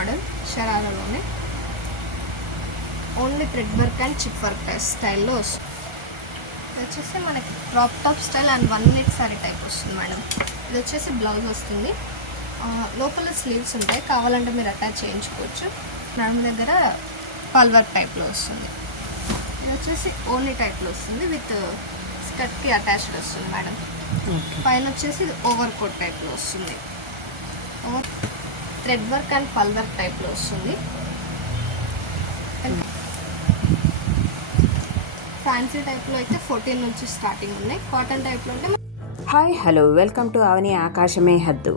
Model షరారాలోనే only thread work and chip work స్టైల్లో వస్తుంది. ఇది వచ్చేసి మనకి crop top style and 1 metre sorry type వస్తుంది మేడం. ఇది వచ్చేసి బ్లౌజ్ వస్తుంది, లోపల స్లీవ్స్ ఉంటాయి, కావాలంటే మీరు అటాచ్ చేయించుకోవచ్చు. నడుం దగ్గర పల్ వర్క్ టైప్లో వస్తుంది. ఇది వచ్చేసి ఓనీ టైప్లో వస్తుంది, విత్ స్కర్ట్కి అటాచ్డ్ వస్తుంది మేడం. పైన వచ్చేసి ఇది ఓవర్ కోట్ టైప్లో వస్తుంది, థ్రెడ్ వర్క్ అండ్ పల్ వర్క్ టైప్లో వస్తుంది. ఫ్యాన్సీ టైప్లో అయితే 14 నుంచి స్టార్టింగ్ ఉన్నాయి. కాటన్ టైప్లో ఉంటే హాయ్ హలో వెల్కమ్ టు అవని ఆకాశమే హద్దు.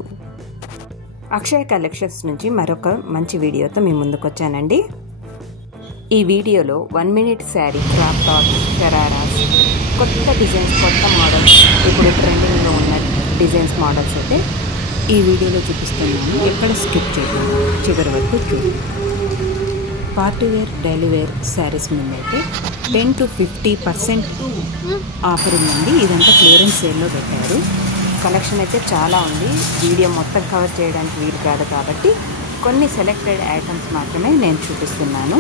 అక్షయ కలెక్షన్స్ నుంచి మరొక మంచి వీడియోతో మీ ముందుకు వచ్చానండి. ఈ వీడియోలో 1 minute sari, crop top, shararas, కొత్త డిజైన్స్, కొత్త మోడల్స్, ఇప్పుడు ట్రెండింగ్లో ఉన్న డిజైన్స్ మోడల్స్ అయితే ఈ వీడియోలో చూపిస్తున్నాను. ఎక్కడ స్కిప్ చేయలేదు, చివరి వరకు చూడండి. Party wear, daily wear sarees ముందైతే 10 to 50% ఆఫర్ ఉందండి. ఇదంతా క్లియరెన్స్ సేల్లో పెట్టారు. కలెక్షన్ అయితే చాలా ఉంది. వీడియో మొత్తం కవర్ చేయడానికి వీలు కాదు కాబట్టి కొన్ని సెలెక్టెడ్ ఐటమ్స్ మాత్రమే నేను చూపిస్తున్నాను.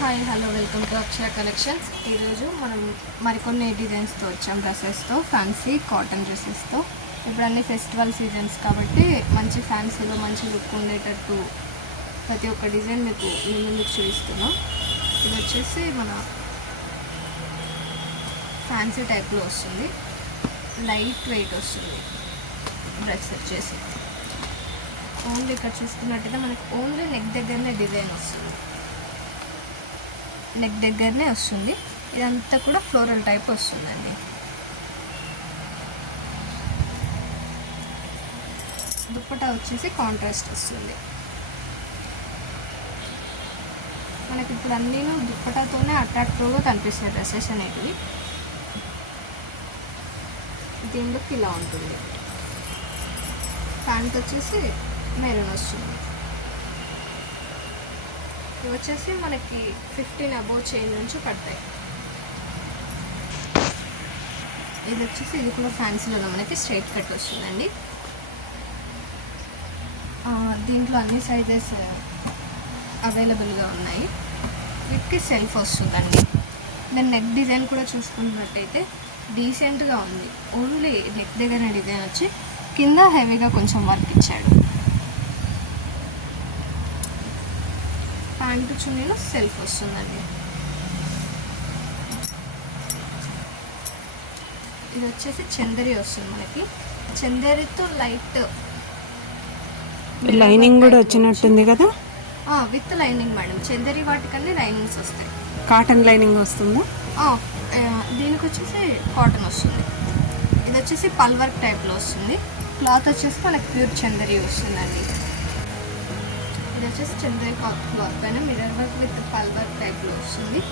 Hi hello welcome to Akshaya collections. ఈరోజు మనం మరికొన్ని డిజైన్స్తో వచ్చాం, డ్రెస్సెస్తో, ఫ్యాన్సీ కాటన్ డ్రెస్సెస్తో. ఇప్పుడు అన్ని ఫెస్టివల్ సీజన్స్ కాబట్టి మంచి ఫ్యాన్సీలో మంచి లుక్ ఉండేటట్టు ప్రతి ఒక్క డిజైన్ మీకు మీ ముందుకు చూపిస్తున్నాం. ఇది వచ్చేసి మన ఫ్యాన్సీ టైప్లో వస్తుంది, లైట్ వెయిట్ వస్తుంది. డ్రెస్ వచ్చేసి ఓన్లీ ఇక్కడ చూసుకున్నట్టయితే మనకి ఓన్లీ నెక్ దగ్గరనే డిజైన్ వస్తుంది, నెక్ దగ్గరనే వస్తుంది. ఇదంతా కూడా ఫ్లోరల్ టైప్ వస్తుందండి. దుప్పటా వచ్చేసి కాంట్రాస్ట్ వస్తుంది. మనకి ఇప్పుడు అన్నీ దుప్పటాతోనే అట్రాక్టివ్గా కనిపిస్తాయి డ్రెస్సెస్ అనేటివి. దీనికి ఇలా ఉంటుంది. ప్యాంట్ వచ్చేసి మెరూన్ వస్తుంది. ఇవి వచ్చేసి మనకి 15 అబోవ్ చైన్ నుంచి పడతాయి. ఇది వచ్చేసి ఇది కూడా ఫ్యాన్సీలో మనకి స్ట్రైట్ కట్ వస్తుందండి. దీంట్లో అన్ని సైజెస్ అవైలబుల్గా ఉన్నాయి. వీటికి సెల్ఫ్ వస్తుందండి. నేను నెక్ డిజైన్ కూడా చూసుకున్నట్టయితే డీసెంట్గా ఉంది. ఓన్లీ నెక్ దగ్గర డిజైన్ వచ్చి కింద హెవీగా కొంచెం వర్క్ ఇచ్చాడు. ప్యాంటు చున్నీలో సెల్ఫ్ వస్తుందండి. ఇది వచ్చేసి చందరి వస్తుంది మనకి. చందరితో లైట్ లైనింగ్ కూడా వచ్చినట్టుంది కదా. With lining madam. చందరి వాటికన్నీ లైనింగ్స్ వస్తాయి. కాటన్ లైనింగ్ వస్తుందా? దీనికి వచ్చేసి కాటన్ వస్తుంది. ఇది వచ్చేసి పల్ వర్క్ టైప్లో వస్తుంది. క్లాత్ వచ్చేసి మనకి ప్యూర్ చందరి వస్తుందండి. ఇది వచ్చేసి చందరి క్లాత్ పైన మిర్రర్ వర్క్ విత్ పల్ వర్క్ టైప్లో వస్తుంది.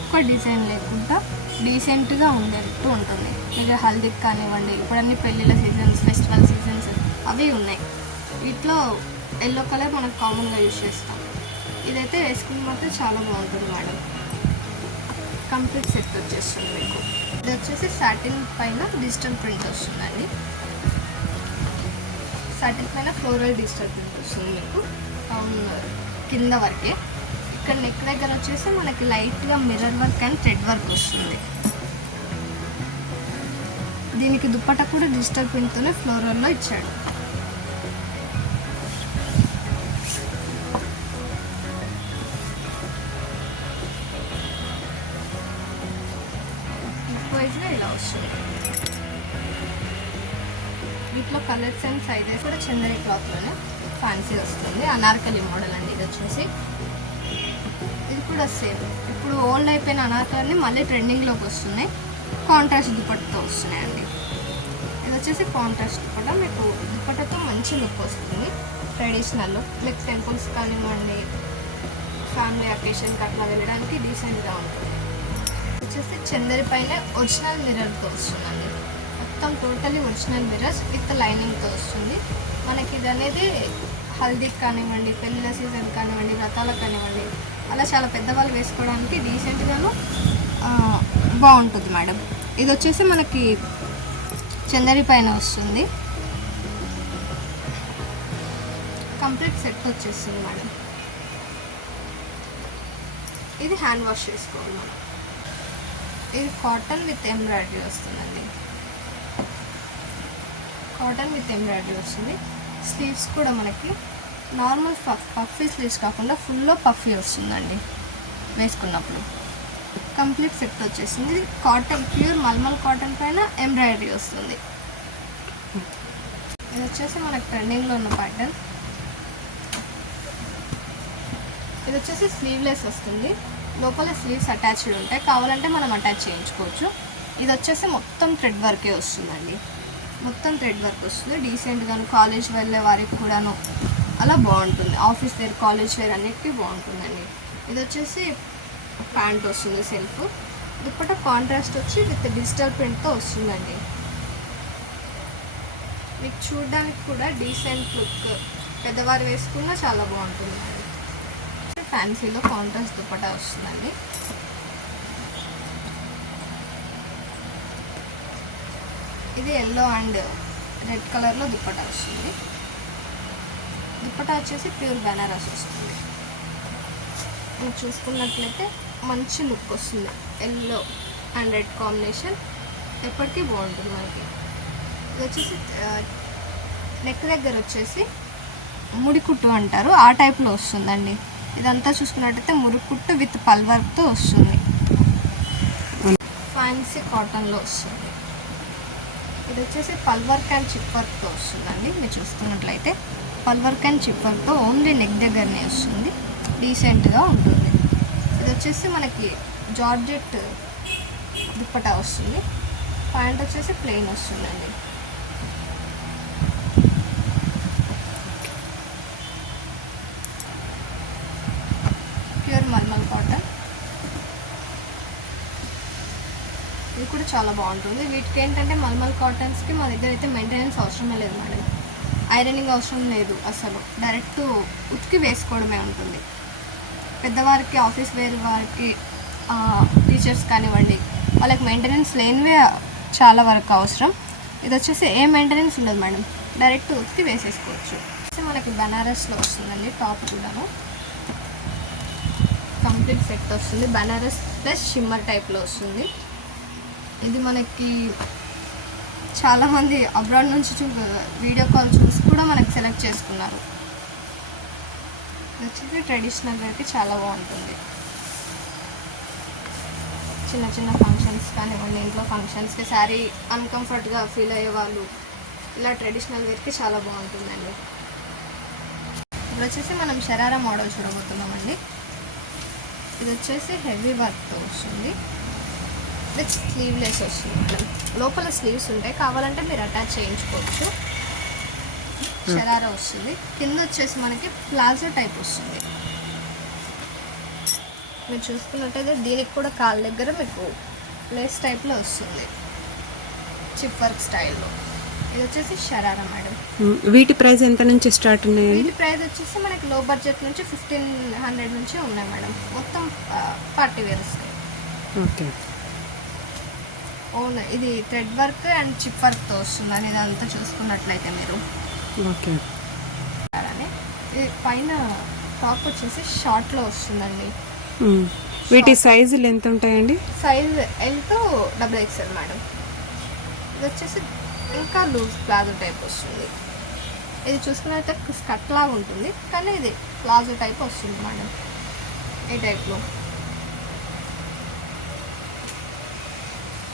ఎక్కువ డిజైన్ లేకుండా డీసెంట్గా ఉండేటట్టు ఉంటుంది. ఇక హల్దీకి కానివ్వండి, ఇప్పుడు అన్ని పెళ్ళిళ్ళ సీజన్స్, ఫెస్టివల్ సీజన్స్ అవి ఉన్నాయి. వీటిలో ఎల్లో కలర్ మనకు కామన్గా యూజ్ చేస్తాం. ఇదైతే వేసుకుని మాత్రం చాలా బాగుంటుంది మేడం. కంప్లీట్ సెట్ వచ్చేస్తుంది మీకు. ఇది వచ్చేసి సాటిన్ పైన డిజిటల్ ప్రింట్ వస్తుందండి. సాటిన్ పైన ఫ్లోరల్ డిజిటల్ ప్రింట్ వస్తుంది మీకు కింద వరకే. ఇక్కడ నెక్ దగ్గర వచ్చేసి మనకి లైట్గా mirror work and thread work వస్తుంది. దీనికి దుప్పట కూడా డిజిటల్ ప్రింట్తోనే ఫ్లోరల్లో ఇచ్చాడు. వైజ్గా ఇలా వస్తుంది. వీటిలో కలర్స్ అండ్ సైజెస్ కూడా చందరి క్లాత్లోనే ఫ్యాన్సీ వస్తుంది. అనార్కలి మోడల్ అండి. ఇది వచ్చేసి ఇది కూడా సేమ్. ఇప్పుడు ఓల్డ్ అయిపోయిన అనార్కలి మళ్ళీ ట్రెండింగ్లోకి వస్తున్నాయి. కాంట్రాస్ట్ దుప్పట్టతో వస్తున్నాయండి. ఇది వచ్చేసి కాంట్రాస్ట్ దుప్పట. మీకు దుప్పటతో మంచి లుక్ వస్తుంది. ట్రెడిషనల్ లుక్, లైక్ టెంపుల్స్ కానివ్వండి, ఫ్యామిలీ అకేషన్కి అట్లా వెళ్ళడానికి డీసెంట్గా ఉంటుంది. వచ్చేసి చందరి పైన ఒరిజినల్ మిర్రర్తో వస్తుందండి. మొత్తం టోటలీ ఒరిజినల్ మిర్రర్స్ విత్ లైనింగ్తో వస్తుంది. మనకి ఇది అనేది హల్దీకి కానివ్వండి, పెళ్ళిళ్ళ సీజన్ కానివ్వండి, వ్రతాలకు కానివ్వండి, అలా చాలా పెద్దవాళ్ళు వేసుకోవడానికి డీసెంట్గాను బాగుంటుంది మేడం. ఇది వచ్చేసి మనకి చందరి పైన వస్తుంది. కంప్లీట్ సెట్ వచ్చేస్తుంది మేడం. ఇది హ్యాండ్ వాష్ చేసుకోవాలి మనం. ఇది కాటన్ విత్ ఎంబ్రాయిడరీ వస్తుందండి. కాటన్ విత్ ఎంబ్రాయిడరీ వస్తుంది. స్లీవ్స్ కూడా మనకి నార్మల్ పఫీ స్లీవ్స్ కాకుండా ఫుల్లో పఫీ వస్తుందండి వేసుకున్నప్పుడు. కంప్లీట్ సెట్ వచ్చేసింది. కాటన్ ప్యూర్ మల్మల్ కాటన్ పైన ఎంబ్రాయిడరీ వస్తుంది. ఇది వచ్చేసి మనకి ట్రెండింగ్లో ఉన్న ప్యాటర్న్. ఇది వచ్చేసి స్లీవ్లెస్ వస్తుంది. లోపల స్లీవ్స్ అటాచ్డ్ ఉంటాయి, కావాలంటే మనం అటాచ్ చేయించుకోవచ్చు. ఇది వచ్చేసి మొత్తం థ్రెడ్ వర్కే వస్తుందండి. మొత్తం థ్రెడ్ వర్క్ వస్తుంది. డీసెంట్గాను కాలేజ్ వెళ్ళే వారికి కూడాను అలా బాగుంటుంది. ఆఫీస్ వేర్, కాలేజ్ వేర్ అన్నిటికీ బాగుంటుందండి. ఇది వచ్చేసి ప్యాంట్ వస్తుంది సెల్ఫ్. దుప్పట కాంట్రాస్ట్ వచ్చి విత్ డిజిటల్ ప్రింట్తో వస్తుందండి. మీకు చూడడానికి కూడా డీసెంట్ లుక్, పెద్దవారు వేసుకున్నా చాలా బాగుంటుంది. ఫ్యాన్సీలో కాంట్రాస్ట్ దుప్పట వస్తుందండి. ఇది ఎల్లో అండ్ రెడ్ కలర్లో దుప్పట వస్తుంది. దుప్పట వచ్చేసి ప్యూర్ బనారస్ వస్తుంది. మీరు చూసుకున్నట్లయితే మంచి లుక్ వస్తుంది. ఎల్లో అండ్ రెడ్ కాంబినేషన్ ఎప్పటికీ బాగుంటుంది మనకి. ఇది వచ్చేసి నెక్ దగ్గర వచ్చేసి ముడికుట్టు అంటారు, ఆ టైప్లో వస్తుందండి. ఇదంతా చూసుకున్నట్టయితే ముడికుట్టు విత్ పల్ వర్క్తో వస్తుంది. ఫ్యాన్సీ కాటన్లో వస్తుంది. ఇది వచ్చేసి పల్ వర్క్ అండ్ చిప్ వర్క్తో వస్తుందండి. మీరు చూసుకున్నట్లయితే పల్ వర్క్ అండ్ చిప్ వర్క్తో ఓన్లీ నెక్ దగ్గరనే వస్తుంది. డీసెంట్గా ఉంటుంది. ఇది వచ్చేసి మనకి జార్జెట్ దుప్పటా వస్తుంది. ప్యాంట్ వచ్చేసి ప్లెయిన్ వస్తుందండి. Pure mulmul cotton. ఇది కూడా చాలా బాగుంటుంది. వీటికి ఏంటంటే మల్మల్ కాటన్స్కి మా దగ్గర అయితే మెయింటెనెన్స్ అవసరమే లేదు మేడం. ఐరనింగ్ అవసరం లేదు అసలు. డైరెక్ట్ ఉతికి వేసుకోవడమే ఉంటుంది. పెద్దవారికి, ఆఫీస్ వేర్ వారికి, టీచర్స్ కానివ్వండి, వాళ్ళకి మెయింటెనెన్స్ లేనివే చాలా వరకు అవసరం. ఇది వచ్చేసి ఏ మెయింటెనెన్స్ ఉండదు మేడం, డైరెక్ట్ ఉతికి వేసేసుకోవచ్చు. మనకి బనారస్లో వస్తుందండి. టాప్ కూడాను కంప్లీట్ సెట్ వస్తుంది. బనారస్ ప్లస్ షిమ్మర్ టైప్లో వస్తుంది. ఇది మనకి చాలామంది అబ్రాడ్ నుంచి వీడియో కాల్ చూసి కూడా మనకి సెలెక్ట్ చేసుకున్నారు. ఇది వచ్చేసి ట్రెడిషనల్ వేర్కి చాలా బాగుంటుంది. చిన్న చిన్న ఫంక్షన్స్ కానివ్వండి, ఇంట్లో ఫంక్షన్స్కి శారీ అన్కంఫర్ట్గా ఫీల్ అయ్యే వాళ్ళు ఇలా ట్రెడిషనల్ వేర్కి చాలా బాగుంటుందండి. ఇప్పుడు వచ్చేసి మనం షరారా మోడల్ చూడబోతున్నామండి. ఇది వచ్చేసి హెవీ వర్క్తో వస్తుంది. విత్ స్లీవ్లెస్ వస్తుంది మేడం. లోపల స్లీవ్స్ ఉంటాయి, కావాలంటే మీరు అటాచ్ చేయించుకోవచ్చు. షరారా వస్తుంది. కింద వచ్చేసి మనకి ప్లాజో టైప్ వస్తుంది. మీరు చూసుకున్నట్టయితే దీనికి కూడా కాళ్ళ దగ్గర మీకు లేస్ టైప్లో వస్తుంది, చిప్ వర్క్ స్టైల్లో. ఇది వచ్చేసి షరారా మేడం. వీటి ప్రైస్ ఎంత నుంచి స్టార్ట్ ఉన్నాయి? వీటి ప్రైస్ వచ్చేసి మనకి లో బడ్జెట్ నుంచి 1500 నుంచి ఉన్నాయి మేడం. మొత్తం పార్టీ వేర్ వస్తాయి. ఓకే. ఓన్ ఇది థ్రెడ్ వర్క్ అండ్ చిప్ వర్క్తో వస్తుంది అని ఇదంతా చూసుకున్నట్లయితే మీరు. ఓకే. ఇది పైన టాప్ వచ్చేసి షార్ట్లో వస్తుందండి. వీటి సైజులు ఎంత ఉంటాయండి? Size L to XXL madam. ఇది వచ్చేసి ఇంకా లూజ్ ప్లాజో టైప్ వస్తుంది. ఇది చూసుకున్నట్లయితే స్కర్ట్ లాగా ఉంటుంది, కానీ ఇది ప్లాజో టైప్ వస్తుంది మేడం. ఈ టైప్లో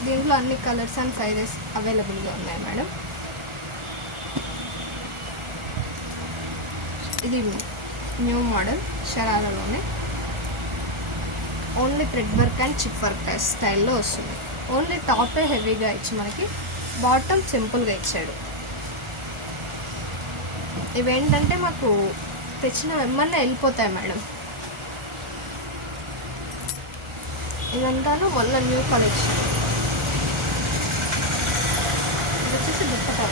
దీంట్లో అన్ని కలర్స్ అండ్ సైజెస్ అవైలబుల్గా ఉన్నాయి మేడం. ఇది న్యూ మోడల్ షరారాలోనే only thread work and chip work స్టైల్లో వస్తుంది. ఓన్లీ టాపే హెవీగా ఇచ్చి మనకి బాటమ్ సింపుల్గా ఇచ్చాడు. ఇవేంటంటే మాకు తెచ్చిన వెమ్మన్నా వెళ్ళిపోతాయి మేడం. ఇదంతాను మొన్న న్యూ కలెక్షన్. ఇది వచ్చేసి దుప్పటా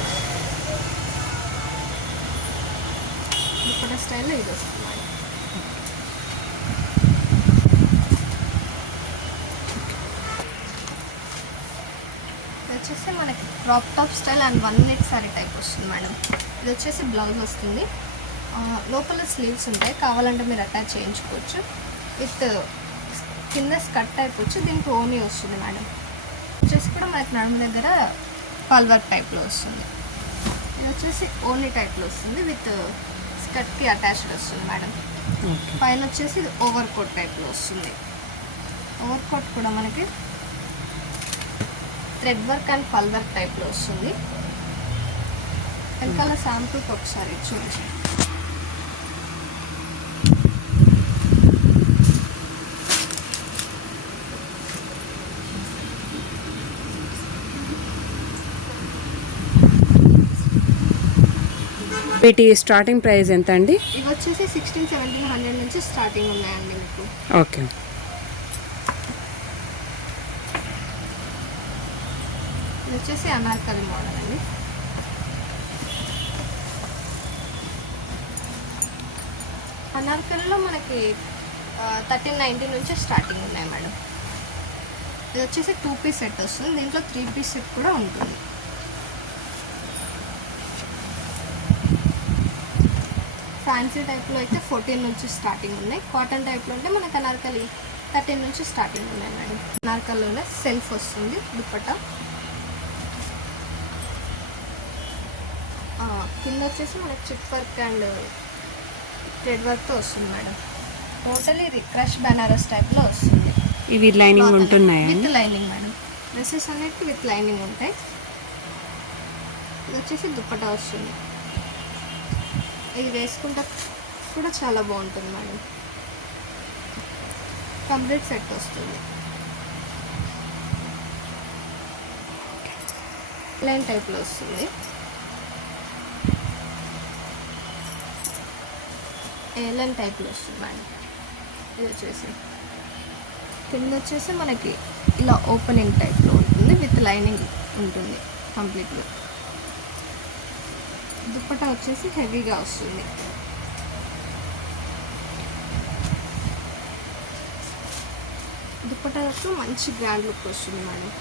స్టైల్లో ఇది వస్తుంది. వచ్చేసి మనకి crop top style and 1 metre sorry type వస్తుంది మేడం. ఇది వచ్చేసి బ్లౌజ్ వస్తుంది, లోపల స్లీవ్స్ ఉంటాయి, కావాలంటే మీరు అటాచ్ చేయించుకోవచ్చు. విత్ కింద స్కర్ట్ టైప్ వచ్చి దీనికి ఓనీ వస్తుంది మేడం. వచ్చేసి కూడా మనకి నడుము దగ్గర పల్ వర్క్ టైప్లో వస్తుంది. ఇది వచ్చేసి ఓనీ టైప్లో వస్తుంది, విత్ స్కర్ట్కి అటాచ్డ్ వస్తుంది మేడం. పైన వచ్చేసి ఇది ఓవర్ కోట్ టైప్లో వస్తుంది. ఓవర్ కోట్ కూడా మనకి థ్రెడ్ వర్క్ అండ్ పల్ వర్క్ టైప్లో వస్తుంది. వెనకాల శాంపుల్కి ఒకసారి చూడండి. వీటి స్టార్టింగ్ ప్రైస్ ఎంత అండి? ఇవి వచ్చేసి 1600-1700 నుంచి స్టార్టింగ్ ఉన్నాయండి మీకు. ఓకే. ఇది వచ్చేసి అనార్కలి మోడల్ అండి. అనార్కలిలో మనకి 1390 నుంచి స్టార్టింగ్ ఉన్నాయి మేడం. ఇది వచ్చేసి 2 పీస్ సెట్ వస్తుంది, దీంట్లో 3 పీస్ సెట్ కూడా ఉంటుంది. ఫ్యాన్సీ టైప్లో అయితే 14 నుంచి స్టార్టింగ్ ఉన్నాయి. కాటన్ టైప్లో అంటే మనకు అనార్కలి 13 నుంచి స్టార్టింగ్ ఉన్నాయి మేడం. అనార్కలిలోనే సెల్ఫ్ వస్తుంది దుపట్టా. కింద వచ్చేసి మనకి చిప్ వర్క్ అండ్ థ్రెడ్ వర్క్తో వస్తుంది మేడం. టోటలీ క్రష్ బనారస్ టైప్లో వస్తుంది. ఇవి లైనింగ్ ఉంటున్నాయి? With lining madam. డ్రెస్సెస్ అన్నిటికీ విత్ లైనింగ్ ఉంటాయి. ఇది వచ్చేసి దుపట్టా వస్తుంది. ఇది వేసుకుంటే కూడా చాలా బాగుంటుంది మేడం. కంప్లీట్ సెట్ వస్తుంది. ప్లెయిన్ టైప్లో వస్తుంది. ఏలన్ టైప్లో వస్తుంది మేడం. ఇది వచ్చేసి కింద వచ్చేసి మనకి ఇలా ఓపెనింగ్ టైప్లో ఉంటుంది, విత్ లైనింగ్ ఉంటుంది కంప్లీట్గా. దుపట్టా వచ్చేసి హెవీగా వస్తుంది. దుపట్టాకు మంచి గ్రాండ్ లుక్ వస్తుంది మేడం.